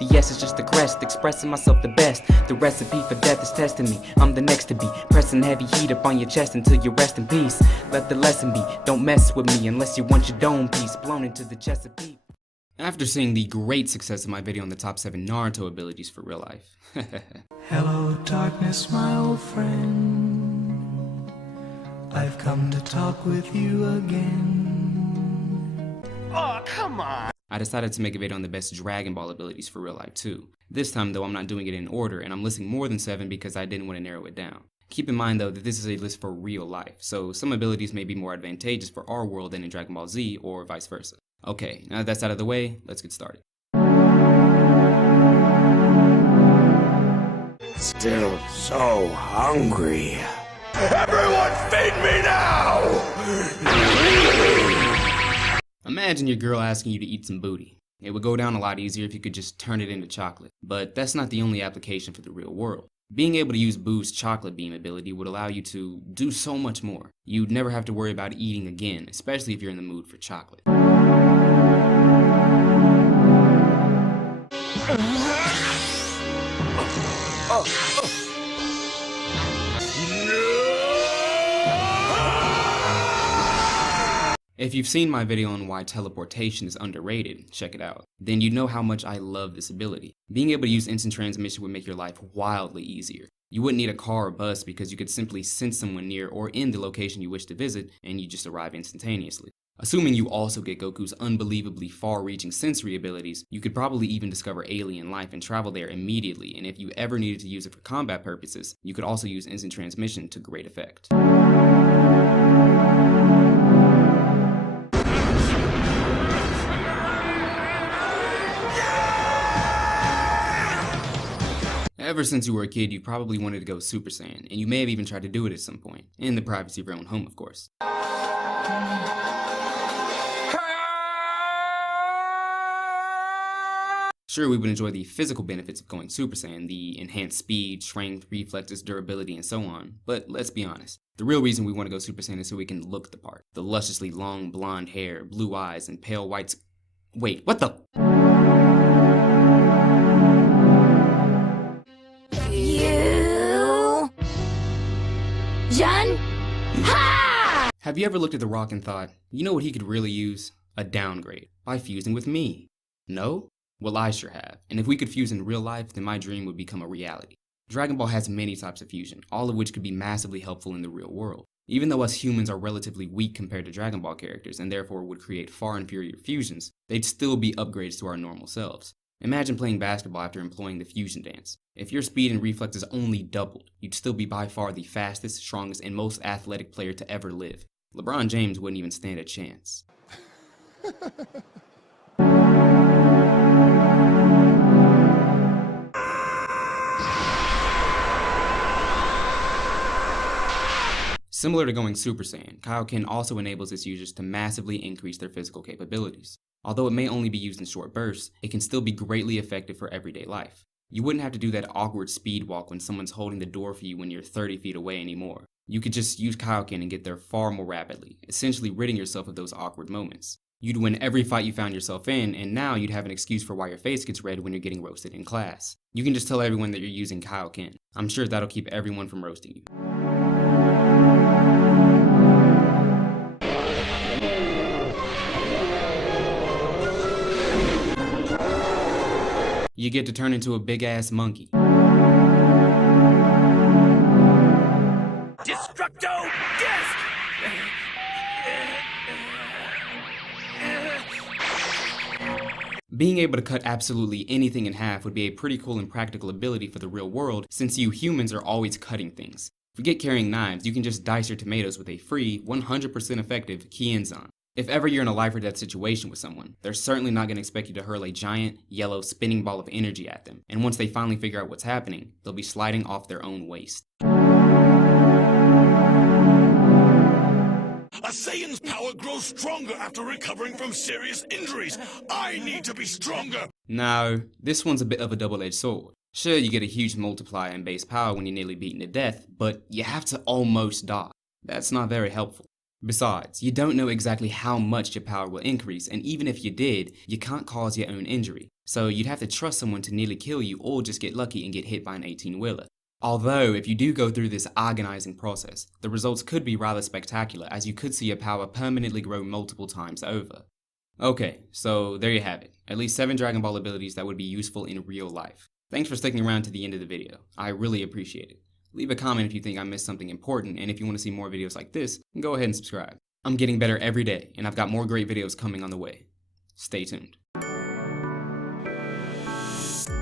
The S is just the crest, expressing myself the best. The recipe for death is testing me. I'm the next to be pressing heavy heat up on your chest until you rest in peace. Let the lesson be, don't mess with me unless you want your dome piece blown into the Chesapeake. After seeing the great success of my video on the top 7 Naruto abilities for real life. Hello darkness, my old friend. I've come to talk with you again. Oh, come on! I decided to make a video on the best Dragon Ball abilities for real life too. This time though, I'm not doing it in order, and I'm listing more than 7 because I didn't want to narrow it down. Keep in mind though that this is a list for real life, so some abilities may be more advantageous for our world than in Dragon Ball Z, or vice versa. Okay, now that that's out of the way, let's get started. Still so hungry. Everyone feed me now! Imagine your girl asking you to eat some booty. It would go down a lot easier if you could just turn it into chocolate. But that's not the only application for the real world. Being able to use Boo's chocolate beam ability would allow you to do so much more. You'd never have to worry about eating again, especially if you're in the mood for chocolate. If you've seen my video on why teleportation is underrated, check it out. Then you know how much I love this ability. Being able to use instant transmission would make your life wildly easier. You wouldn't need a car or bus because you could simply sense someone near or in the location you wish to visit and you just arrive instantaneously. Assuming you also get Goku's unbelievably far-reaching sensory abilities, you could probably even discover alien life and travel there immediately, and if you ever needed to use it for combat purposes, you could also use instant transmission to great effect. Ever since you were a kid, you probably wanted to go Super Saiyan, and you may have even tried to do it at some point, in the privacy of your own home, of course. Sure, we would enjoy the physical benefits of going Super Saiyan, the enhanced speed, strength, reflexes, durability, and so on, but let's be honest. The real reason we want to go Super Saiyan is so we can look the part. The lusciously long blonde hair, blue eyes, and pale white Wait, what the? Have you ever looked at The Rock and thought, you know what he could really use? A downgrade, by fusing with me. No? Well, I sure have, and if we could fuse in real life, then my dream would become a reality. Dragon Ball has many types of fusion, all of which could be massively helpful in the real world. Even though us humans are relatively weak compared to Dragon Ball characters and therefore would create far inferior fusions, they'd still be upgrades to our normal selves. Imagine playing basketball after employing the fusion dance. If your speed and reflexes only doubled, you'd still be by far the fastest, strongest, and most athletic player to ever live. LeBron James wouldn't even stand a chance. Similar to going Super Saiyan, Kaioken also enables its users to massively increase their physical capabilities. Although it may only be used in short bursts, it can still be greatly effective for everyday life. You wouldn't have to do that awkward speed walk when someone's holding the door for you when you're 30 feet away anymore. You could just use Kaioken and get there far more rapidly, essentially ridding yourself of those awkward moments. You'd win every fight you found yourself in, and now you'd have an excuse for why your face gets red when you're getting roasted in class. You can just tell everyone that you're using Kaioken. I'm sure that'll keep everyone from roasting you. You get to turn into a big-ass monkey. Destructo Disc! Being able to cut absolutely anything in half would be a pretty cool and practical ability for the real world, since you humans are always cutting things. Forget carrying knives, you can just dice your tomatoes with a free, 100% effective Kienzan. If ever you're in a life or death situation with someone, they're certainly not going to expect you to hurl a giant, yellow, spinning ball of energy at them, and once they finally figure out what's happening, they'll be sliding off their own waist. A Saiyan's power grows stronger after recovering from serious injuries. I need to be stronger. No, this one's a bit of a double-edged sword. Sure, you get a huge multiplier in base power when you're nearly beaten to death, but you have to almost die. That's not very helpful. Besides, you don't know exactly how much your power will increase, and even if you did, you can't cause your own injury. So you'd have to trust someone to nearly kill you or just get lucky and get hit by an 18-wheeler. Although, if you do go through this agonizing process, the results could be rather spectacular as you could see your power permanently grow multiple times over. Okay, so there you have it. At least 7 Dragon Ball abilities that would be useful in real life. Thanks for sticking around to the end of the video. I really appreciate it. Leave a comment if you think I missed something important, and if you want to see more videos like this, go ahead and subscribe. I'm getting better every day, and I've got more great videos coming on the way. Stay tuned.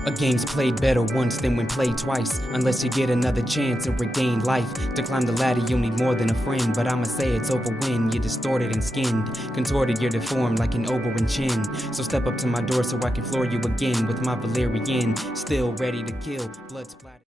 A game's played better once than when played twice, unless you get another chance to regain life. To climb the ladder you'll need more than a friend, but I'ma say it's over when you're distorted and skinned. Contorted, you're deformed like an Oberyn chin. So step up to my door so I can floor you again with my Valerian, still ready to kill, blood splattered.